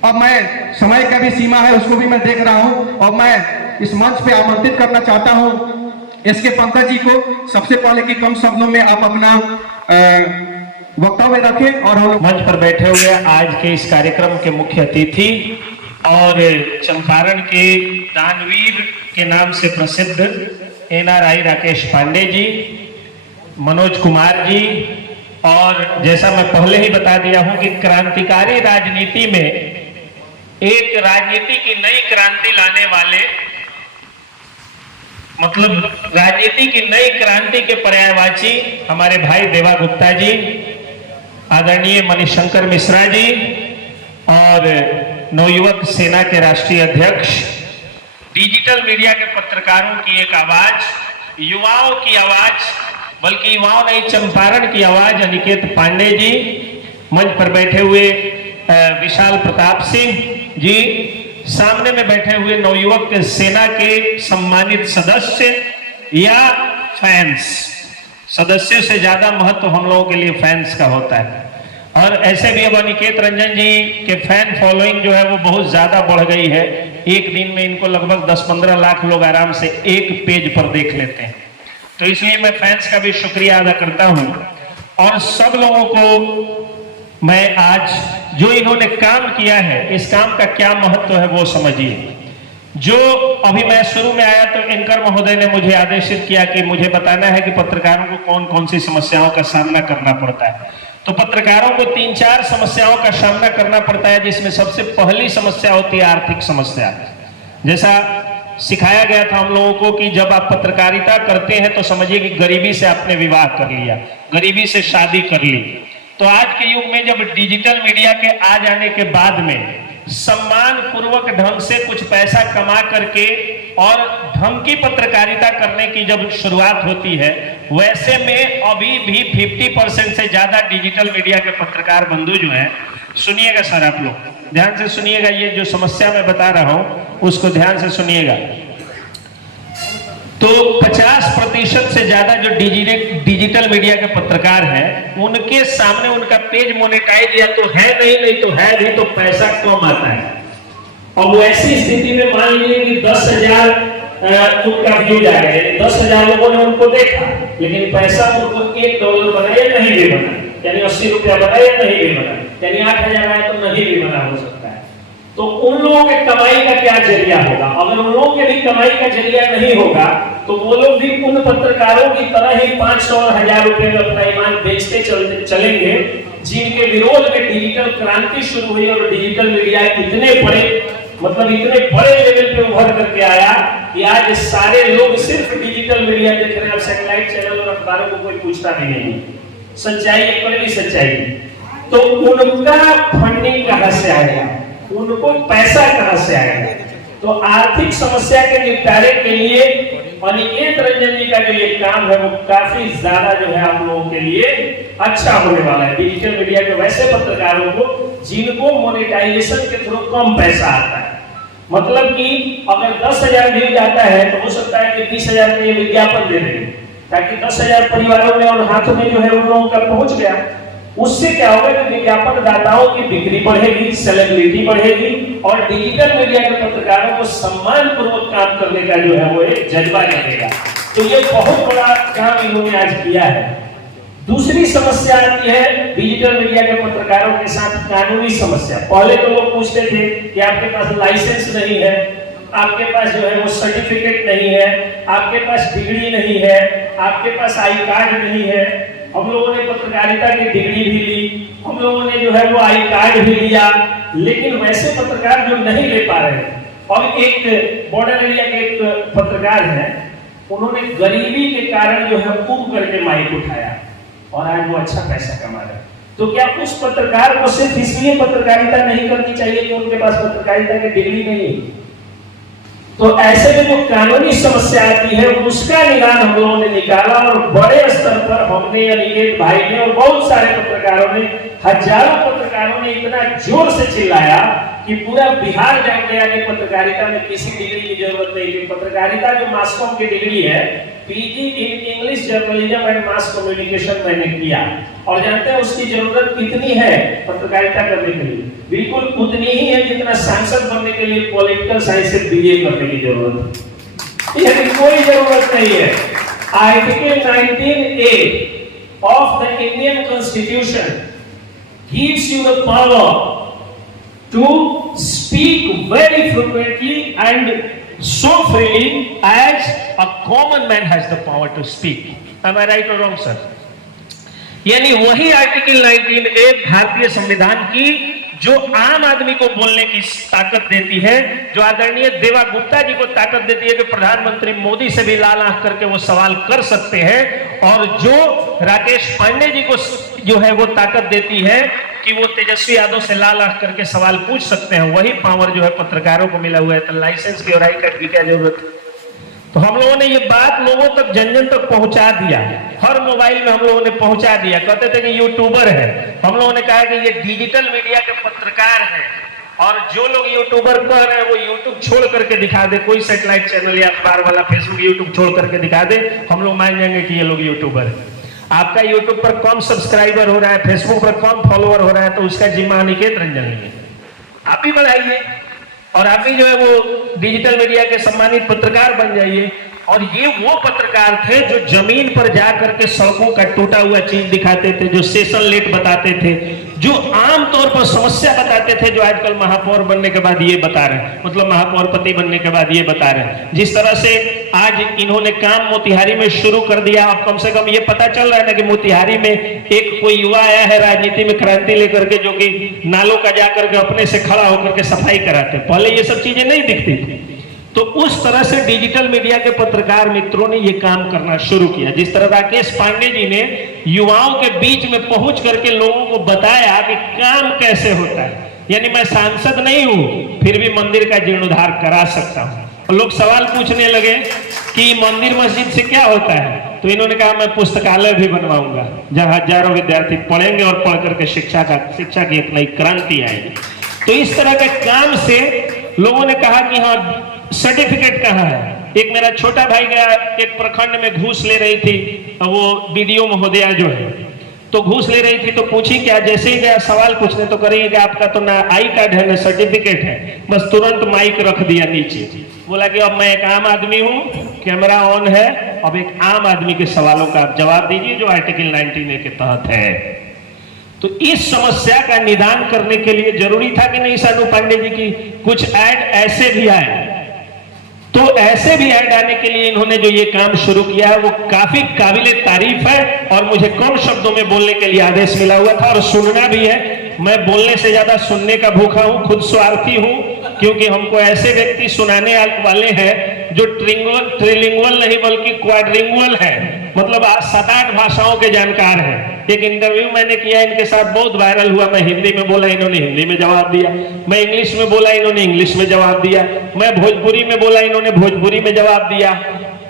अब मैं समय का भी सीमा है, उसको भी मैं देख रहा हूं और मैं इस मंच पे आमंत्रित करना चाहता हूं एसके पंकज जी को। सबसे पहले कि कम शब्दों में आप अपना वक्तव्य रखें। और हम मंच पर बैठे हुए आज के इस कार्यक्रम के मुख्य अतिथि और चंपारण के दानवीर के नाम से प्रसिद्ध NRI राकेश पांडे जी, मनोज कुमार जी, और जैसा मैं पहले ही बता दिया हूं कि क्रांतिकारी राजनीति में एक राजनीति की नई क्रांति लाने वाले, मतलब राजनीति की नई क्रांति के पर्यायवाची हमारे भाई देवा गुप्ता जी, आदरणीय मणिशंकर मिश्रा जी और नवयुवक सेना के राष्ट्रीय अध्यक्ष, डिजिटल मीडिया के पत्रकारों की एक आवाज, युवाओं की आवाज, बल्कि युवाओं नहीं चंपारण की आवाज अनिकेत पांडे जी, मंच पर बैठे हुए विशाल प्रताप सिंह जी, सामने में बैठे हुए नवयुवक सेना के सम्मानित सदस्य या फैंस। सदस्यों से ज्यादा महत्व हम लोगों के लिए फैंस का होता है। और ऐसे भी अब अनिकेत रंजन जी के फैन फॉलोइंग जो है वो बहुत ज्यादा बढ़ गई है। एक दिन में इनको लगभग 10-15 लाख लोग आराम से एक पेज पर देख लेते हैं। तो इसलिए मैं फैंस का भी शुक्रिया अदा करता हूं। और सब लोगों को मैं आज जो इन्होंने काम किया है, इस काम का क्या महत्व है वो समझिए। जो अभी मैं शुरू में आया तो एंकर महोदय ने मुझे आदेशित किया कि मुझे बताना है कि पत्रकारों को कौन कौन सी समस्याओं का सामना करना पड़ता है। तो पत्रकारों को 3-4 समस्याओं का सामना करना पड़ता है, जिसमें सबसे पहली समस्या होती है आर्थिक समस्या। जैसा सिखाया गया था हम लोगों को कि जब आप पत्रकारिता करते हैं तो समझिए कि गरीबी से आपने विवाह कर लिया, गरीबी से शादी कर ली। तो आज के युग में जब डिजिटल मीडिया के आ जाने के बाद में सम्मान पूर्वक ढंग से कुछ पैसा कमा करके और ढंग की पत्रकारिता करने की जब शुरुआत होती है, वैसे में अभी भी 50% से ज्यादा डिजिटल मीडिया के पत्रकार बंधु जो हैं, सुनिएगा सर, आप लोग ध्यान से सुनिएगा, ये जो समस्या मैं बता रहा हूं उसको ध्यान से सुनिएगा। तो 50% से ज्यादा जो डिजिटल मीडिया के पत्रकार हैं, उनके सामने उनका पेज मोनेटाइज या तो है नहीं तो है भी, तो पैसा कम आता है। और वैसी स्थिति में मान लीजिए कि 10,000 उनका व्यूज आ गया, 10,000 लोगों ने उनको देखा, लेकिन पैसा उनको $1 बना या नहीं भी बना, यानी 80 रुपया बना या नहीं भी बना, यानी 8,000 आया तो नहीं भी बना हो सकता है। तो उन लोगों के कमाई का क्या जरिया होगा? अगर उन लोगों के भी कमाई का जरिया नहीं होगा तो वो लोग भी उन पत्रकारों की तरह ही 500 और 1000 रुपए में अपना ईमान बेचते चलेंगे, जिनके विरोध में डिजिटल क्रांति शुरू हुई और डिजिटल मीडिया इतने बड़े लेवल पे उभर करके आया कि आज सारे लोग सिर्फ डिजिटल मीडिया देख रहे हैं। अब सैटेलाइट चैनल और अखबारों को कोई पूछता भी नहीं। सच्चाई एक बड़ी सच्चाई। तो उनका फंडिंग कहां से आएगा, उनको पैसा कहां से आएगा? तो आर्थिक समस्या के निपटारे के लिए अनिकेत रंजन जी का जो ये काम है वो काफी ज्यादा जो है आप लोगों के लिए अच्छा होने वाला है। डिजिटल मीडिया के वैसे पत्रकारों को जिनको मोनेटाइजेशन के थ्रू कम पैसा आता है, मतलब कि अगर 10,000 व्यूज आता है तो हो सकता है कि 20,000 में ये विज्ञापन दे देंगे, ताकि 10,000 परिवारों में और हाथों में जो है उन लोगों का पहुंच गया। उससे क्या होगा कि विज्ञापन दाताओं की बिक्री बढ़ेगी, सेलिब्रिटी बढ़ेगी और डिजिटल मीडिया के पत्रकारों को सम्मान पूर्वक काम करने का जो है वो एक जज्बा लगेगा। तो ये बहुत बड़ा काम इन्होंने आज किया है। दूसरी समस्या आती है डिजिटल मीडिया के पत्रकारों के साथ कानूनी समस्या। पहले तो लोग पूछते थे कि आपके पास लाइसेंस नहीं है, आपके पास जो है वो सर्टिफिकेट नहीं है, आपके पास डिग्री नहीं है, आपके पास आई कार्ड नहीं है। हम लोगों ने पत्रकारिता की डिग्री भी ली, हम लोगों ने जो है वो आई कार्ड भी लिया, लेकिन वैसे पत्रकार जो नहीं ले पा रहे। और एक बॉर्डर एरिया के एक पत्रकार हैं, उन्होंने गरीबी के कारण जो है कूद करके माइक उठाया और आज वो अच्छा पैसा कमा रहे। तो क्या उस पत्रकार को सिर्फ इसलिए पत्रकारिता नहीं करनी चाहिए कि उनके पास पत्रकारिता की डिग्री नहीं? तो ऐसे में जो कानूनी समस्या आती है उसका निदान हम लोगों ने निकाला और बड़े स्तर पर हमने, अनिकेत भाई ने और बहुत सारे पत्रकारों ने, हजारों पत्रकारों ने इतना जोर से चिल्लाया कि कि पूरा बिहार जान गया कि पत्रकारिता में किसी डिग्री की जरूरत नहीं है। पत्रकारिता जो मास कॉम की डिग्री है, PG in English journalism and mass communication मैंने किया, और जानते हैं उसकी जरूरत कितनी है पत्रकारिता करने के लिए? बिल्कुल उतनी ही है जितना सांसद बनने के लिए पॉलिटिकल साइंस से बीए करने की जरूरत है। यानी कोई जरूरत नहीं है। Article 19A of the Indian Constitution gives you the power to speak very frequently and so freely as a common man has the power to speak. Am I right or wrong, sir? यानी वही article 19A भारतीय संविधान की जो आम आदमी को बोलने की ताकत देती है, जो आदरणीय देवा गुप्ता जी को ताकत देती है कि प्रधानमंत्री मोदी से भी लाल आंख करके वो सवाल कर सकते हैं, और जो राकेश पांडे जी को जो है वो ताकत देती है कि वो तेजस्वी यादव से लाल आंख करके सवाल पूछ सकते हैं, वही पावर जो है पत्रकारों को मिला हुआ है। तो लाइसेंस की और आई कार्ड की क्या जरूरत है? तो हम लोगों ने ये बात लोगों तक जन जन तक पहुंचा दिया, हर मोबाइल में हम लोगों ने पहुंचा दिया। कहते थे कि यूट्यूबर है, हम लोगों ने कहा कि ये डिजिटल मीडिया के पत्रकार हैं, और जो लोग यूट्यूबर कह रहे हैं वो यूट्यूब छोड़ करके दिखा दे, कोई सैटेलाइट चैनल या अखबार वाला फेसबुक यूट्यूब छोड़ करके दिखा दे, हम लोग मान जाएंगे कि ये लोग यूट्यूबर है। आपका यूट्यूब पर कम सब्सक्राइबर हो रहा है, फेसबुक पर कम फॉलोअर हो रहा है, तो उसका जिम्मा अनिकेत रंजन नहीं है। आप भी बढ़ाइए और आप भी जो है वो डिजिटल मीडिया के सम्मानित पत्रकार बन जाइए। और ये वो पत्रकार थे जो जमीन पर जाकर के सड़कों का टूटा हुआ चीज दिखाते थे, जो सेशन लेट बताते थे, जो आमतौर पर समस्या बताते थे, जो आजकल महापौर बनने के बाद ये बता रहे हैं, मतलब महापौर पति बनने के बाद ये बता रहे हैं। जिस तरह से आज इन्होंने काम मोतिहारी में शुरू कर दिया, अब कम से कम ये पता चल रहा है ना कि मोतिहारी में एक कोई युवा आया है राजनीति में क्रांति लेकर के, जो कि नालों का जाकर के अपने से खड़ा होकर के सफाई कराते। पहले ये सब चीजें नहीं दिखती थी। तो उस तरह से डिजिटल मीडिया के पत्रकार मित्रों ने ये काम करना शुरू किया। जिस तरह राकेश पांडे जी ने युवाओं के बीच में पहुंच करके लोगों को बताया कि काम कैसे होता है, यानी मैं सांसद नहीं हूं फिर भी मंदिर का जीर्णोद्धार करा सकता हूं। और लोग सवाल पूछने लगे कि मंदिर मस्जिद से क्या होता है, तो इन्होंने कहा मैं पुस्तकालय भी बनवाऊंगा जहां हजारों विद्यार्थी पढ़ेंगे और पढ़ करके शिक्षा की एक नई क्रांति आएगी। तो इस तरह के काम से लोगों ने कहा कि हाँ सर्टिफिकेट कहाँ है। एक मेरा छोटा भाई गया, एक प्रखंड में घूस ले रही थी, वो बीडीओ महोदया जो है, तो घूस ले रही थी, तो पूछी क्या, जैसे ही गया सवाल पूछने तो करेंगे कि आपका तो ना आई कार्ड है ना सर्टिफिकेट है, बस तुरंत माइक रख दिया नीचे, बोला कि अब मैं एक आम आदमी हूँ, कैमरा ऑन है, अब एक आम आदमी के सवालों का आप जवाब दीजिए जो आर्टिकल 19A के तहत है। तो इस समस्या का निदान करने के लिए जरूरी था कि नहीं सानू पांडे जी की कुछ ऐड ऐसे भी आए। तो ऐसे भी ऐड आने के लिए इन्होंने जो ये काम शुरू किया है वो काफी काबिले तारीफ है, और मुझे कम शब्दों में बोलने के लिए आदेश मिला हुआ था और सुनना भी है। मैं बोलने से ज्यादा सुनने का भूखा हूं, खुद स्वार्थी हूं, क्योंकि हमको ऐसे व्यक्ति सुनाने वाले हैं जो ट्रिलिंगुअल नहीं बल्कि क्वाड्रिंगुअल है, मतलब 7-8 भाषाओं के जानकार हैं। एक इंटरव्यू मैंने किया इनके साथ, बहुत वायरल हुआ। मैं हिंदी में बोला, इन्होंने हिंदी में जवाब दिया, मैं इंग्लिश में बोला, इन्होंने इंग्लिश में जवाब दिया, मैं भोजपुरी में बोला, इन्होंने भोजपुरी में जवाब दिया,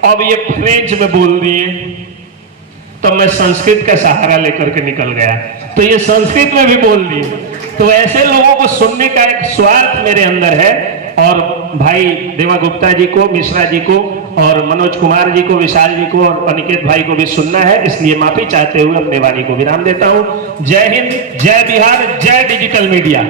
अब ये फ्रेंच में बोल दिए, तो मैं संस्कृत का सहारा लेकर के निकल गया, तो ये संस्कृत में भी बोल दिए। तो ऐसे लोगों को सुनने का एक स्वार्थ मेरे अंदर है, और भाई देवा गुप्ता जी को, मिश्रा जी को, और मनोज कुमार जी को, विशाल जी को और अनिकेत भाई को भी सुनना है, इसलिए माफी चाहते हुए अपने वाणी को विराम देता हूं। जय हिंद, जय बिहार, जय डिजिटल मीडिया।